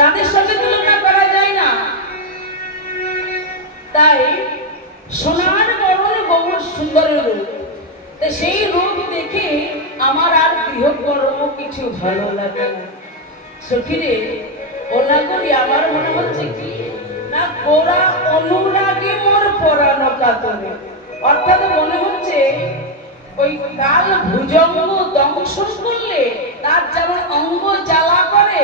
চাঁদের সঙ্গে তুলনা করা যায় না। তাই সোনার বরণ বহু সুন্দর রূপ। সেই রূপ দেখে আমার আর গৃহকর্ম কিছু ভালো লাগে সখীরে ওনা করি, আমার মনে হচ্ছে কি? না গোড়া অনুরাগে মোর পরানো কাতরে। অর্থাৎ মনে হচ্ছে ওই কাল ভুজঙ্গ দংশন করলে তার যেমন অঙ্গ জ্বালা করে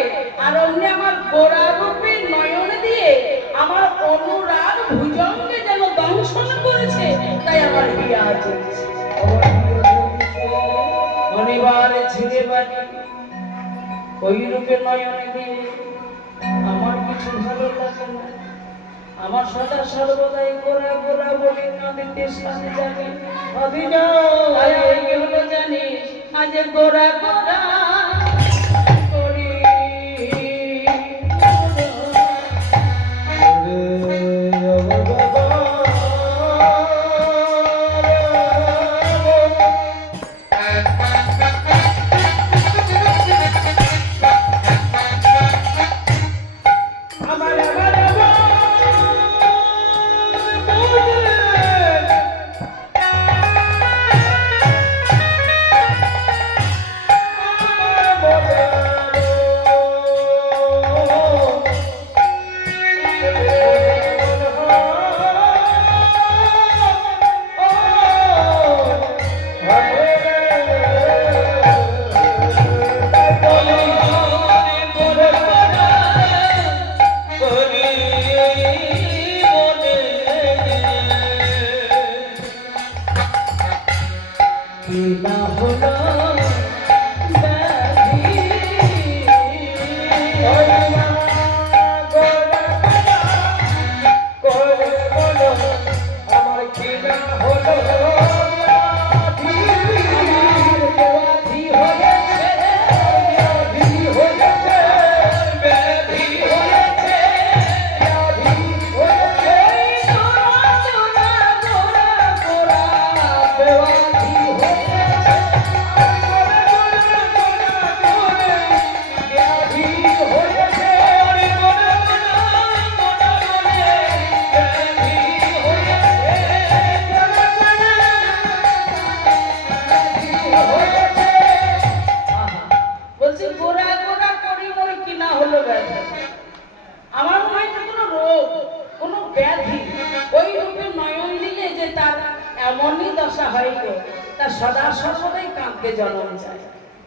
ওই রূপে নয়নে আমার কিছু আমার সদা সর্বদাই গোরা গোরা বলি নদীতে সাথে জানি। অভিনয় জানিস মাঝে গোরা গোরা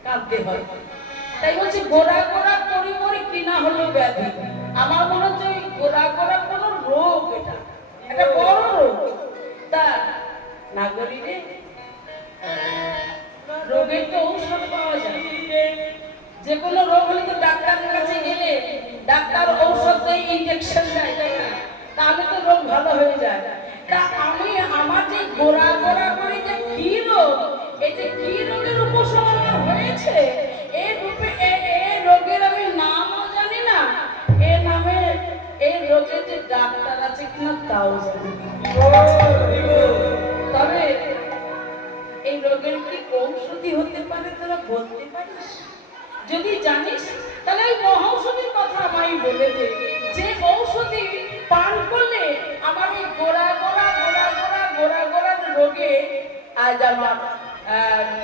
কাঁদতে হয়। তাই বলছি, গোড়া গোড়া করি মরে কিনা হলো ব্যাধি। আমার মনে হচ্ছে ওই গোড়া গোড়া কোনো রোগ এটা। একটা বড় রোগ। তা নাগরী রে রোগের তো ঔষধ পাওয়া যায়। যে কোনো রোগ হলে তো ডাক্তারের কাছে গেলে ডাক্তার ঔষধ দেয় ইনজেকশন দেয়, তাই না? তাহলে তো রোগ ভালো হয়ে যায়। তা আমি, আমার যে গোড়া গোড়া করে যে কি রোগ, এই যে কি রোগের উপশম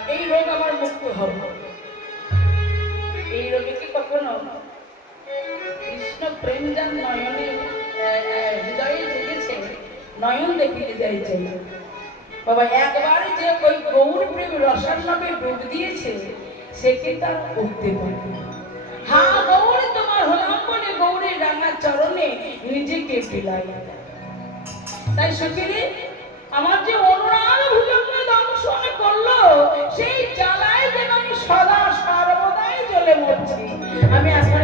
এই রোগ আমার মুক্ত হবে। এই রোগে কি কখনো কৃষ্ণ প্রেমজান নয়নে আহ, আহ, হৃদয়ে জেগেছে নয়ন দেখিতে যাইছে বাবা একবার যে ওই গৌর প্রেম রসার নামে ডুব দিয়েছে সে কিন্তু তার উঠতে পারে? হ্যাঁ গৌর তোমার হলাম বলে গৌরের রান্নার চরণে নিজেকে বিলাই তাই সখীরে আমার যে অনুরাগ দংশন করল সেই জ্বালায় যেন আমি সদা সর্বদাই জ্বলে মরছি। আমি এখন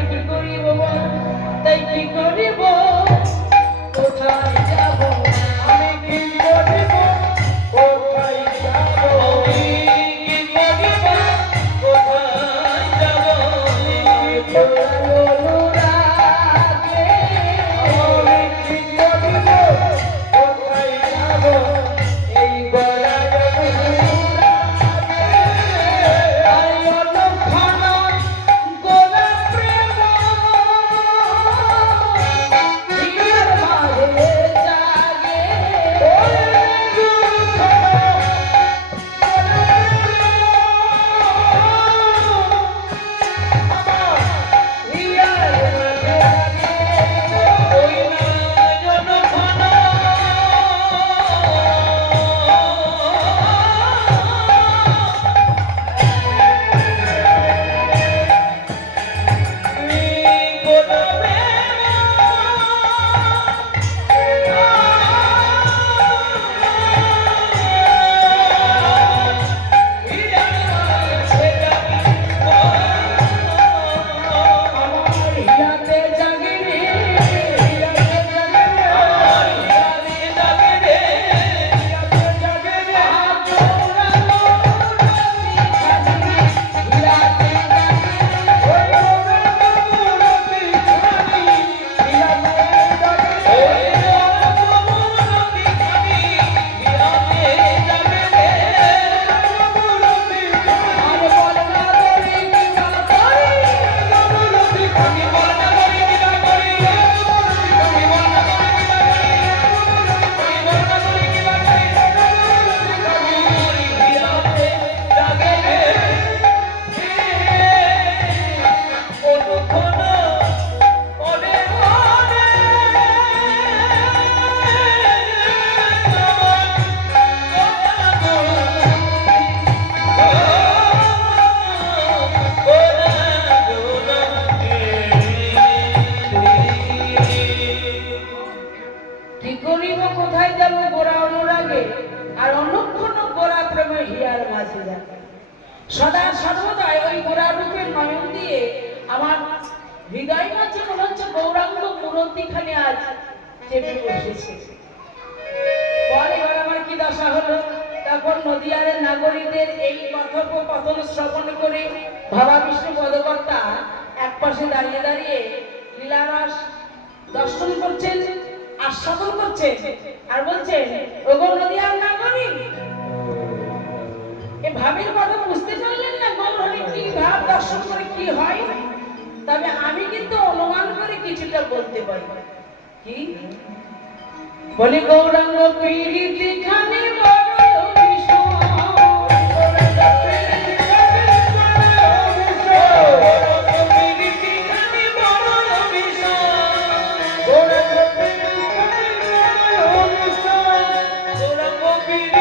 অনুরাগে আর অনুক্ষণ গোড়া প্রেমে হিয়ার মাঝে যাবে। সদা সর্বদাই ওই গোড়া রূপের নয়ন দিয়ে আমার হৃদয় মাঝে মনে হচ্ছে গৌরাঙ্গ আজ চেপে বসেছে। এবার আমার কি দশা হলো? তখন নদিয়ারের নাগরিকদের এই কথোপকথন শ্রবণ করে ভাবা বিষ্ণু পদকর্তা এক পাশে দাঁড়িয়ে দাঁড়িয়ে লীলারস দর্শন করছেন, আস্বাদন করছেন। আর বলছেন, ওগো নদিয়ার নাগরিক, এ ভাবের কথা বুঝতে পারলেন না গোল হলে কি ভাব দর্শন করে কি হয়? তবে আমি কিন্তু অনুমান করে কিছুটা বলতে পারি। কি? বলি, গৌরাঙ্গ পীড়িত খানি গৌরাঙ্গ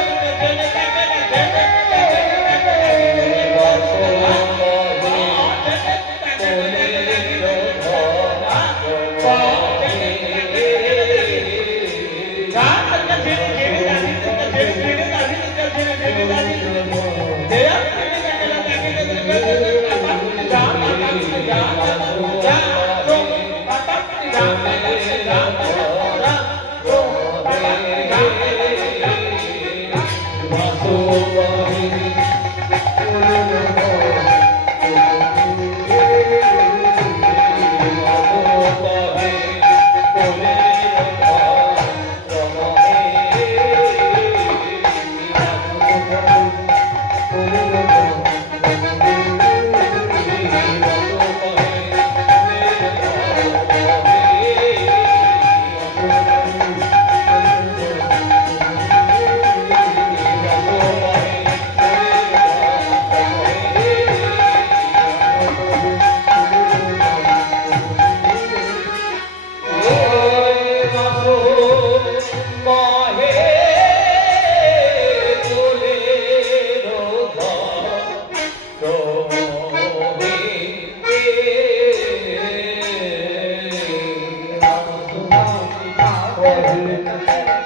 pode